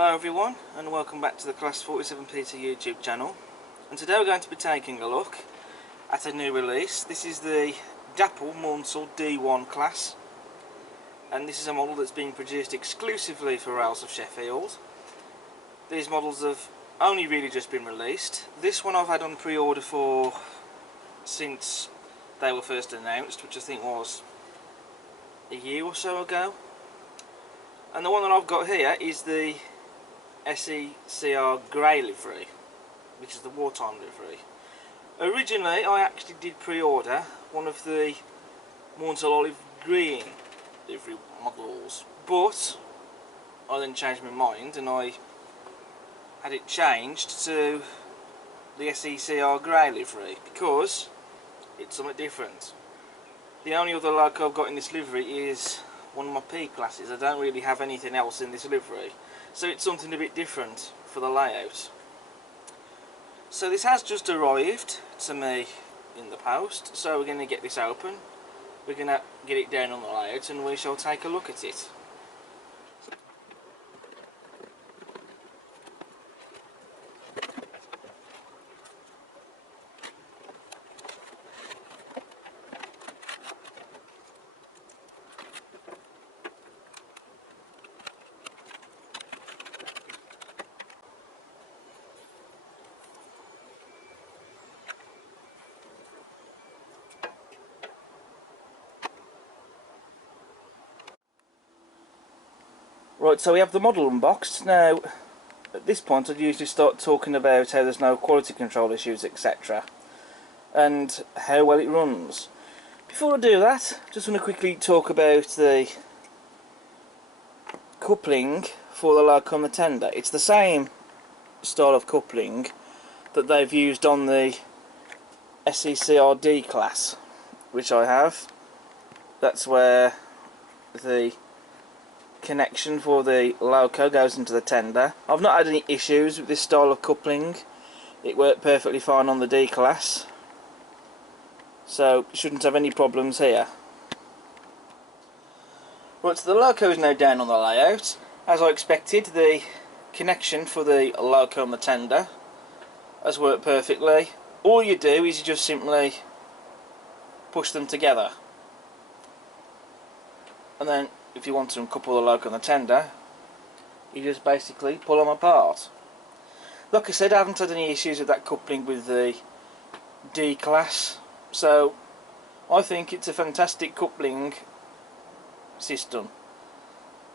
Hello everyone, and welcome back to the Class 47PT YouTube channel. And today we're going to be taking a look at a new release. This is the Dapol Maunsell D1 Class, and this is a model that's been produced exclusively for Rails of Sheffield. These models have only really just been released. This one I've had on pre-order for since they were first announced, which I think was a year or so ago. And the one that I've got here is the SECR grey livery, which is the wartime livery. Originally I actually did pre-order one of the Maunsell olive green livery models, but I then changed my mind and I had it changed to the SECR grey livery because it's something different. The only other logo I've got in this livery is one of my P classes. I don't really have anything else in this livery, so it's something a bit different for the layout. So this has just arrived to me in the post, so we're going to get this open, we're going to get it down on the layout and we shall take a look at it. Right, so we have the model unboxed. Now, at this point I'd usually start talking about how there's no quality control issues, etc. and how well it runs. Before I do that, just want to quickly talk about the coupling for the loco on the tender. It's the same style of coupling that they've used on the SECR D class, which I have. That's where the connection for the loco goes into the tender. I've not had any issues with this style of coupling. It worked perfectly fine on the D class, so shouldn't have any problems here. Right, so the loco is now down on the layout. As I expected, the connection for the loco and the tender has worked perfectly. All you do is you just simply push them together, and then if you want to uncouple the loco and the tender, you just basically pull them apart. Like I said, I haven't had any issues with that coupling with the D class, so I think it's a fantastic coupling system.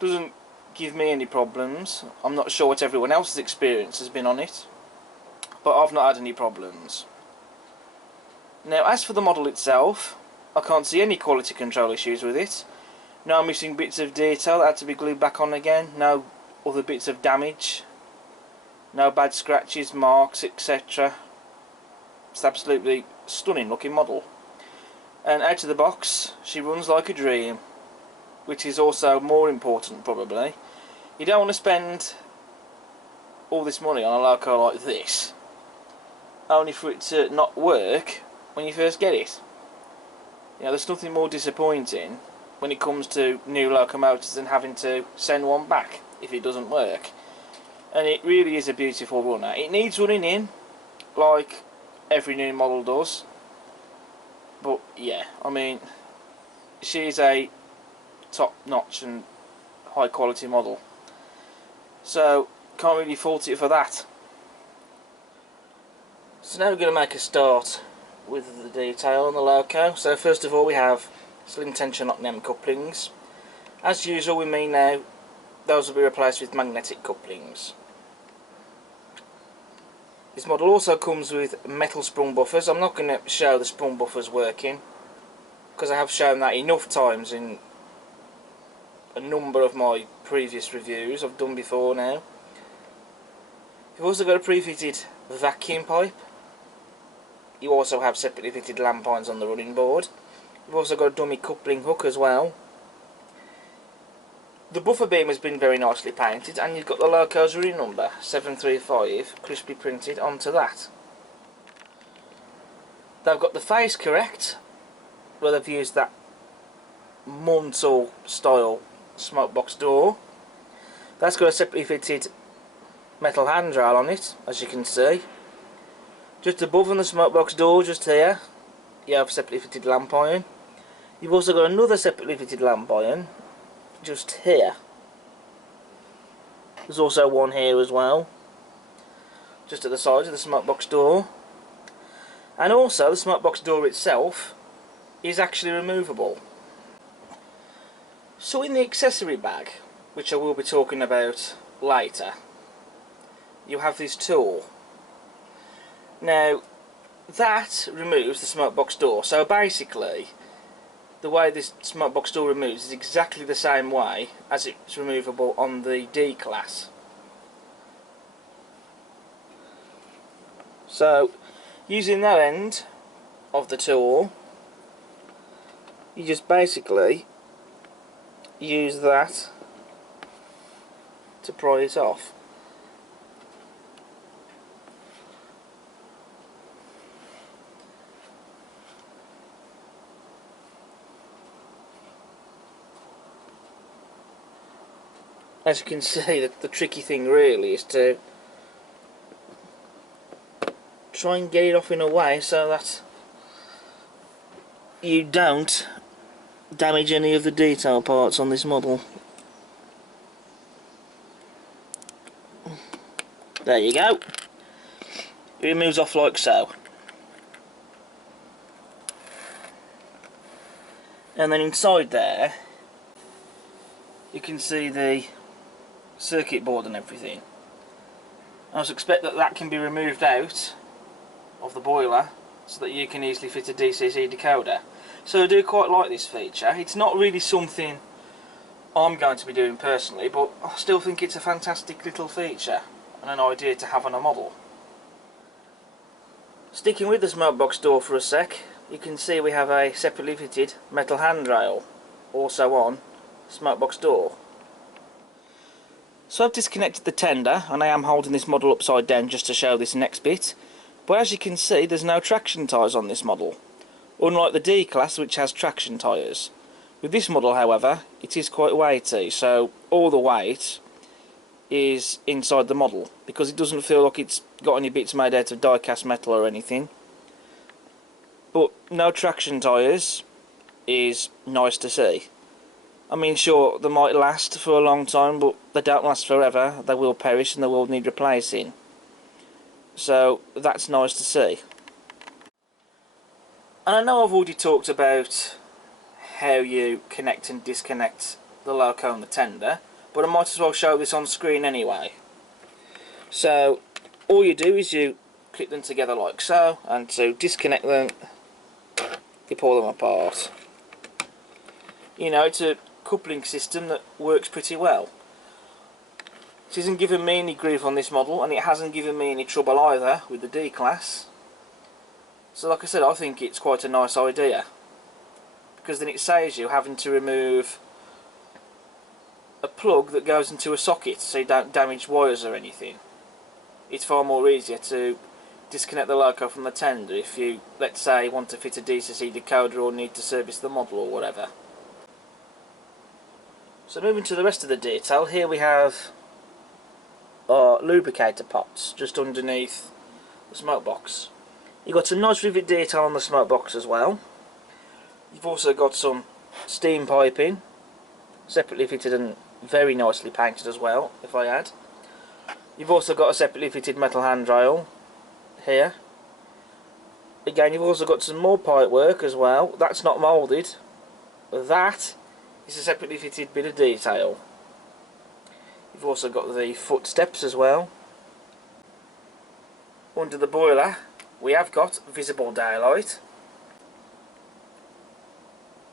Doesn't give me any problems. I'm not sure what everyone else's experience has been on it, but I've not had any problems. Now, as for the model itself, I can't see any quality control issues with it. No missing bits of detail that had to be glued back on again, no other bits of damage, no bad scratches, marks, etc. It's absolutely stunning looking model. And out of the box, she runs like a dream, which is also more important probably. You don't want to spend all this money on a loco like this, only for it to not work when you first get it. You know, there's nothing more disappointing when it comes to new locomotives than having to send one back if it doesn't work. And it really is a beautiful runner. It needs running in like every new model does, but yeah, I mean, she's a top-notch and high quality model, so can't really fault it for that. So now we're going to make a start with the detail on the loco. So first of all, we have slim tension lock NEM couplings. As usual with me now, those will be replaced with magnetic couplings. This model also comes with metal sprung buffers. I'm not going to show the sprung buffers working, because I have shown that enough times in a number of my previous reviews I've done before now. You've also got a pre-fitted vacuum pipe. You also have separately fitted lampines on the running board. You've also got a dummy coupling hook as well. The buffer beam has been very nicely painted, and you've got the loco's running number 735 crisply printed onto that. They've got the face correct, where they've used that Maunsell style smoke box door. That's got a separately fitted metal handrail on it, as you can see. Just above on the smoke box door, just here, you have separately fitted lamp iron. You've also got another separately fitted lamp iron just here. There's also one here as well, just at the side of the smoke box door. And also the smoke box door itself is actually removable. So in the accessory bag, which I will be talking about later, you have this tool. Now that removes the smoke box door. So basically the way this smoke box door removes is exactly the same way as it's removable on the D class. So using that end of the tool, you just basically use that to pry it off. As you can see, the tricky thing really is to try and get it off in a way so that you don't damage any of the detail parts on this model. There you go. It moves off like so. And then inside there you can see the circuit board and everything. I suspect that that can be removed out of the boiler so that you can easily fit a DCC decoder. So I do quite like this feature. It's not really something I'm going to be doing personally, but I still think it's a fantastic little feature and an idea to have on a model. Sticking with the smoke box door for a sec, you can see we have a separately fitted metal handrail also on smoke box door. So I've disconnected the tender and I am holding this model upside down just to show this next bit, but as you can see there's no traction tyres on this model, unlike the D class which has traction tyres. With this model however it is quite weighty, so all the weight is inside the model because it doesn't feel like it's got any bits made out of die cast metal or anything. But no traction tyres is nice to see. I mean, sure, they might last for a long time, but they don't last forever. They will perish and they will need replacing. So that's nice to see. And I know I've already talked about how you connect and disconnect the loco and the tender, but I might as well show this on screen anyway. So all you do is you clip them together like so, and to disconnect them you pull them apart. You know, it's a coupling system that works pretty well. It isn't giving me any grief on this model, and it hasn't given me any trouble either with the D class. So like I said, I think it's quite a nice idea, because then it saves you having to remove a plug that goes into a socket so you don't damage wires or anything. It's far more easier to disconnect the loco from the tender if you, let's say, want to fit a DCC decoder or need to service the model or whatever. So moving to the rest of the detail, here we have our lubricator pots just underneath the smoke box. You've got some nice rivet detail on the smoke box as well. You've also got some steam piping, separately fitted and very nicely painted as well, if I add. You've also got a separately fitted metal handrail here. Again, you've also got some more pipe work as well. That's not moulded. That is a separately fitted bit of detail. You've also got the footsteps as well. Under the boiler we have got visible daylight.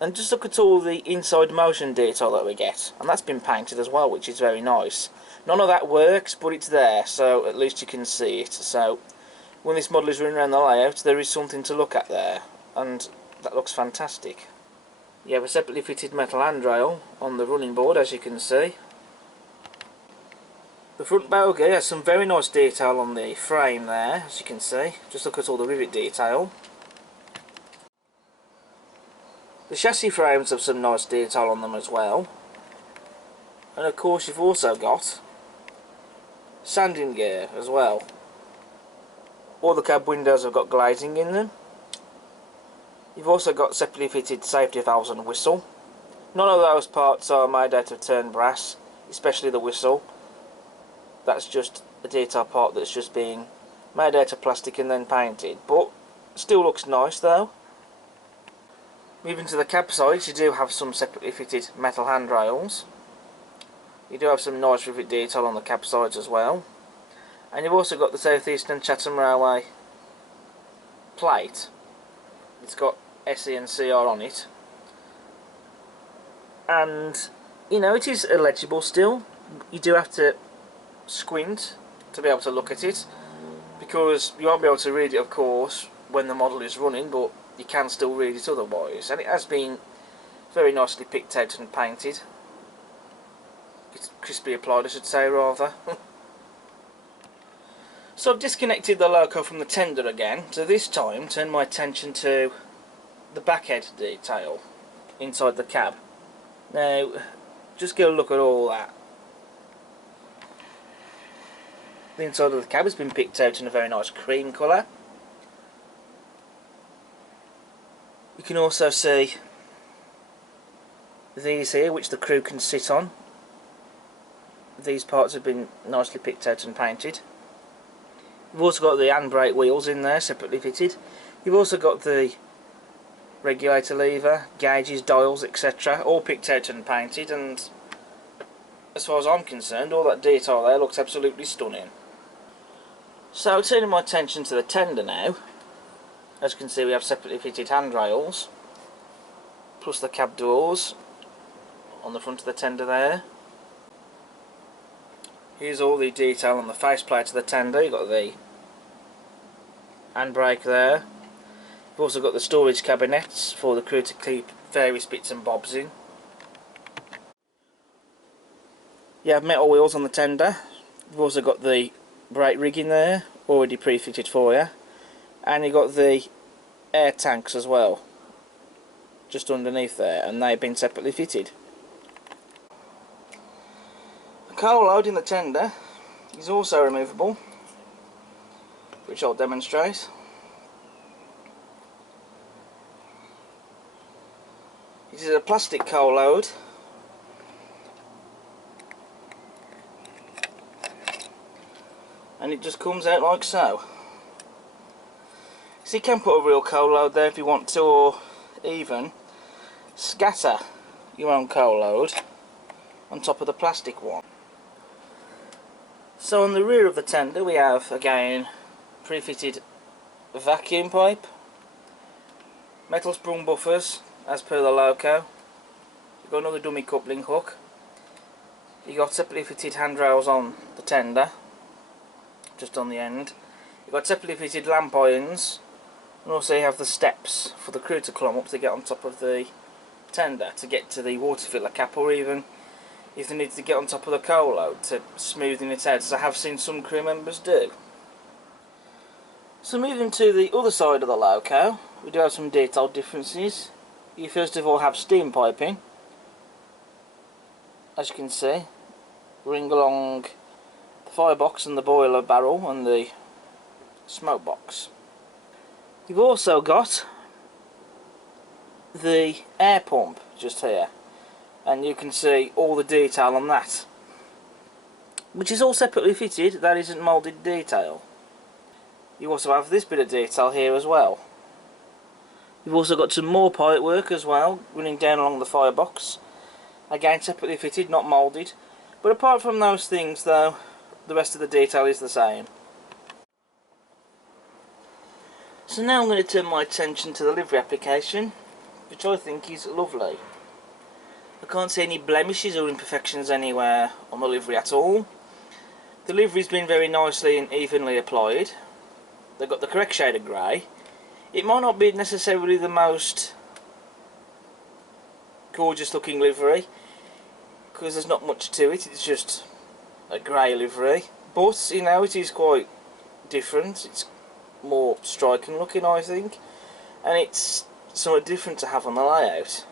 And just look at all the inside motion detail that we get, and that's been painted as well, which is very nice. None of that works, but it's there, so at least you can see it. So when this model is running around the layout, there is something to look at there, and that looks fantastic. You have a separately fitted metal handrail on the running board, as you can see. The front bogie has some very nice detail on the frame there, as you can see. Just look at all the rivet detail. The chassis frames have some nice detail on them as well. And of course you've also got sanding gear as well. All the cab windows have got glazing in them. You've also got separately fitted safety valves and whistle. None of those parts are made out of turned brass, especially the whistle. That's just a detail part that's just being made out of plastic and then painted, but still looks nice though. Moving to the cab sides, you do have some separately fitted metal handrails. You do have some nice rivet detail on the cab sides as well. And you've also got the South Eastern Chatham Railway plate. It's got SECR on it. And, you know, it is illegible still. You do have to squint to be able to look at it, because you won't be able to read it, of course, when the model is running, but you can still read it otherwise. And it has been very nicely picked out and painted. It's crisply applied, I should say, rather. So I've disconnected the loco from the tender again, so this time turn my attention to the backhead detail inside the cab. Now, just get a look at all that. The inside of the cab has been picked out in a very nice cream colour. You can also see these here, which the crew can sit on. These parts have been nicely picked out and painted. You've also got the handbrake wheels in there, separately fitted. You've also got the regulator lever, gauges, dials, etc. all picked out and painted, and as far as I'm concerned, all that detail there looks absolutely stunning. So turning my attention to the tender now, as you can see we have separately fitted handrails, plus the cab doors on the front of the tender there. Here's all the detail on the faceplate of the tender. You've got the handbrake there. You've also got the storage cabinets for the crew to keep various bits and bobs in. You have metal wheels on the tender. You've also got the brake rigging there, already pre-fitted for you. And you've got the air tanks as well, just underneath there, and they've been separately fitted. The coal load in the tender is also removable, which I'll demonstrate. It is a plastic coal load, and it just comes out like so. So you can put a real coal load there if you want to, or even scatter your own coal load on top of the plastic one. So on the rear of the tender we have, again, pre-fitted vacuum pipe, metal sprung buffers as per the loco. You've got another dummy coupling hook. You've got separately fitted handrails on the tender, just on the end. You've got separately fitted lamp irons, and also you have the steps for the crew to climb up to get on top of the tender to get to the water filler cap, or even if they need to get on top of the coal load to smoothen it out, as I have seen some crew members do. So moving to the other side of the loco, we do have some detail differences. You first of all have steam piping, as you can see, running along the firebox and the boiler barrel and the smoke box. You've also got the air pump just here, and you can see all the detail on that, which is all separately fitted. That isn't moulded detail. You also have this bit of detail here as well. You've also got some more pipe work as well running down along the firebox, again separately fitted, not moulded. But apart from those things though, the rest of the detail is the same. So now I'm going to turn my attention to the livery application, which I think is lovely. I can't see any blemishes or imperfections anywhere on the livery at all. The livery's been very nicely and evenly applied. They've got the correct shade of grey. It might not be necessarily the most gorgeous looking livery, because there's not much to it, it's just a grey livery. But, you know, it is quite different. It's more striking looking, I think, and it's somewhat different to have on the layout.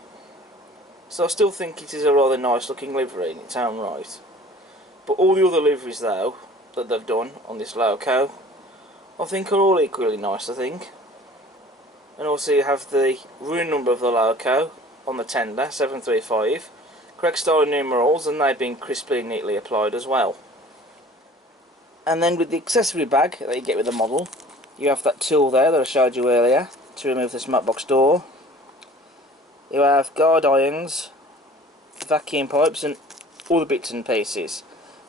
So I still think it is a rather nice looking livery in its own right. But all the other liveries though that they've done on this loco, I think, are all equally nice, I think. And also you have the run number of the loco on the tender, 735, correct style numerals, and they've been crisply and neatly applied as well. And then with the accessory bag that you get with the model, you have that tool there that I showed you earlier to remove the smart box door. You have guard irons, vacuum pipes, and all the bits and pieces.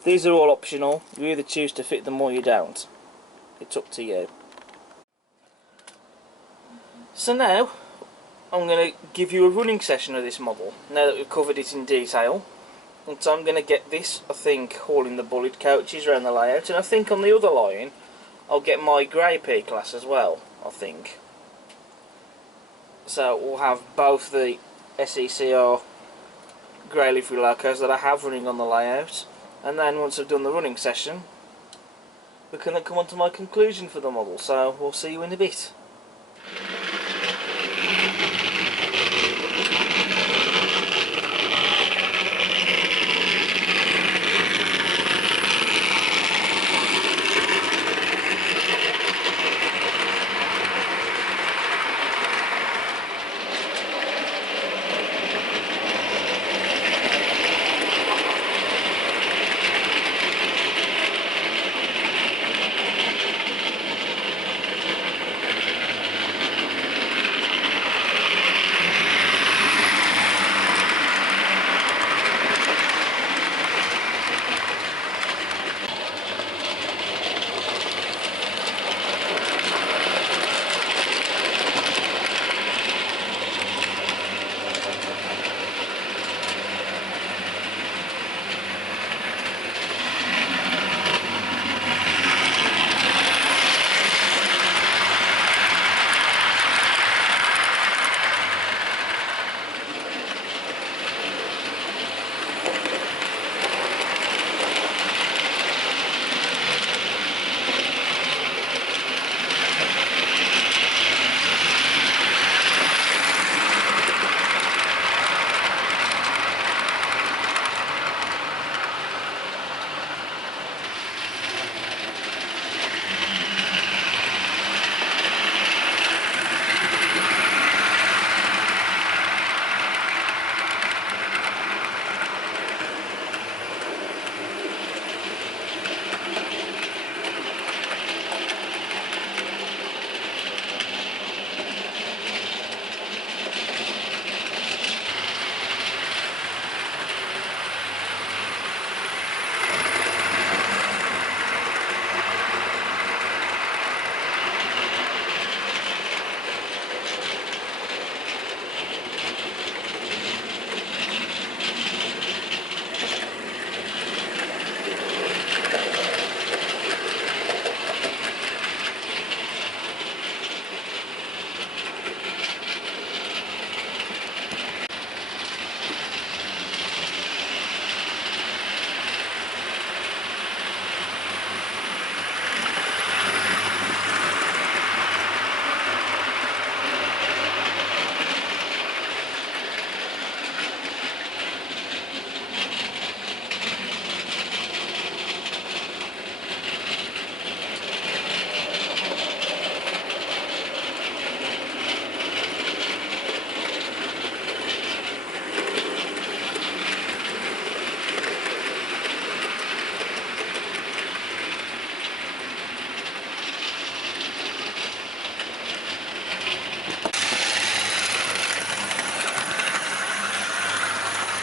These are all optional. You either choose to fit them or you don't. It's up to you. So now I'm going to give you a running session of this model, now that we've covered it in detail. And so I'm going to get this, I think, hauling the bullet coaches around the layout, and I think on the other line I'll get my grey P-Class as well, I think. So we'll have both the SECR grey livery locos that I have running on the layout, and then once I've done the running session we can then come on to my conclusion for the model, so we'll see you in a bit.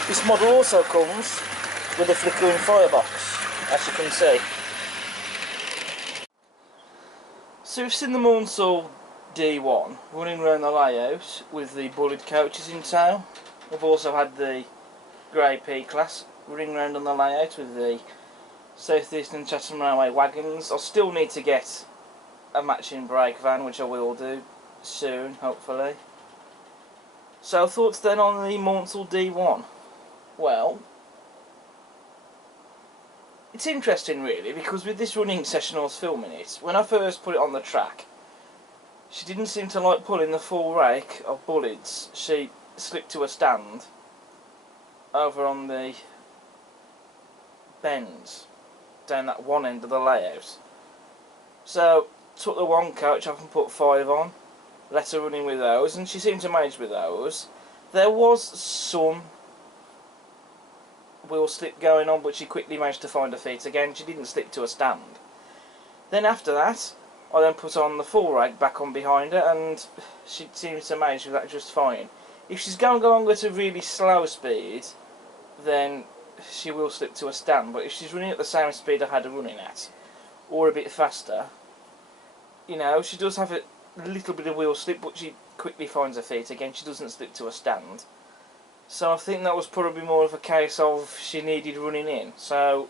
This model also comes with a flickering firebox, as you can see. So we've seen the Maunsell D1 running around the layout with the bullet coaches in tow. We've also had the grey P-Class running around on the layout with the South Eastern Chatham Railway wagons. I'll still need to get a matching brake van, which I will do soon, hopefully. So thoughts then on the Maunsell D1? Well, it's interesting really, because with this running session I was filming it, when I first put it on the track, she didn't seem to like pulling the full rake of bullets. She slipped to a stand over on the bends. down that one end of the layout. So took the one coach off and put 5 on, let her run in with those, and she seemed to manage with those. There was some wheel slip going on, but she quickly managed to find her feet again. She didn't slip to a stand. Then after that, I then put on the full rake back on behind her, and she seems to manage with that just fine. If she's going along at a really slow speed, then she will slip to a stand, but if she's running at the same speed I had her running at, or a bit faster, you know, she does have a little bit of wheel slip, but she quickly finds her feet again. She doesn't slip to a stand. So I think that was probably more of a case of she needed running in. So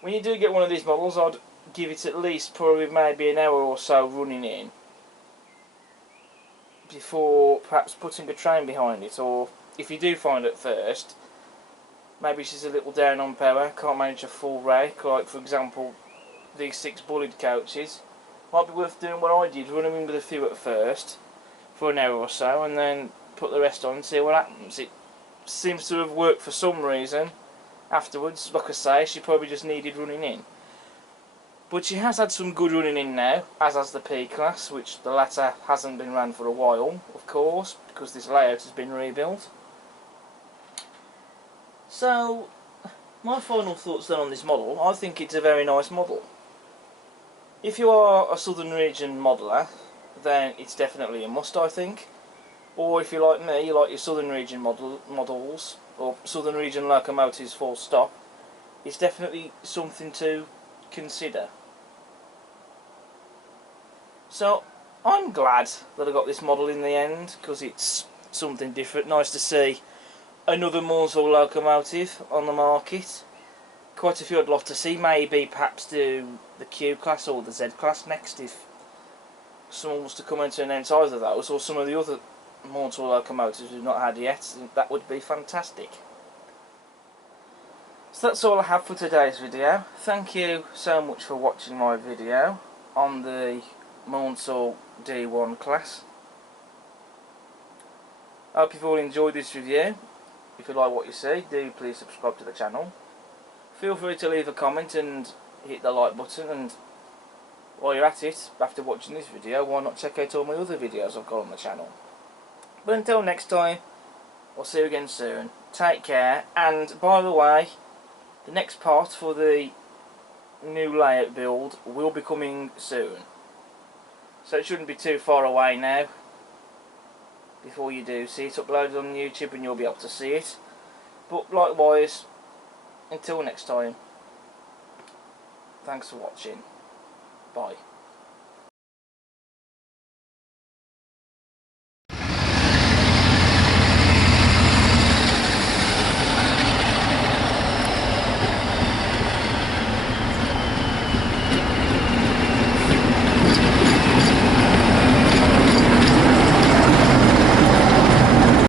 when you do get one of these models, I'd give it at least probably maybe an hour or so running in before perhaps putting a train behind it. Or if you do find it first, maybe she's a little down on power, can't manage a full rake, like for example these 6 bullied coaches. Might be worth doing what I did, running in with a few at first for an hour or so, and then put the rest on and see what happens. It seems to have worked for some reason afterwards. Like I say, she probably just needed running in. But she has had some good running in now, as has the P class, which the latter hasn't been ran for a while, of course, because this layout has been rebuilt. So, my final thoughts then on this model, I think it's a very nice model. If you are a Southern Region modeller, then it's definitely a must, I think. Or if you're like me, you like your Southern Region models, or Southern Region locomotives full stop, it's definitely something to consider. So, I'm glad that I got this model in the end, because it's something different. Nice to see another Maunsell locomotive on the market. Quite a few I'd love to see. Maybe perhaps do the Q class or the Z class next, if someone was to come in to announce either of those, or some of the other Maunsell locomotives we've not had yet. That would be fantastic. So that's all I have for today's video. Thank you so much for watching my video on the Maunsell D1 Class. I hope you've all enjoyed this review. If you like what you see, do please subscribe to the channel. Feel free to leave a comment and hit the like button, and while you're at it, after watching this video, why not check out all my other videos I've got on the channel. But until next time, I'll see you again soon. Take care, and by the way, the next part for the new layout build will be coming soon. So it shouldn't be too far away now before you do see it uploaded on YouTube, and you'll be able to see it. But likewise, until next time, thanks for watching. Bye.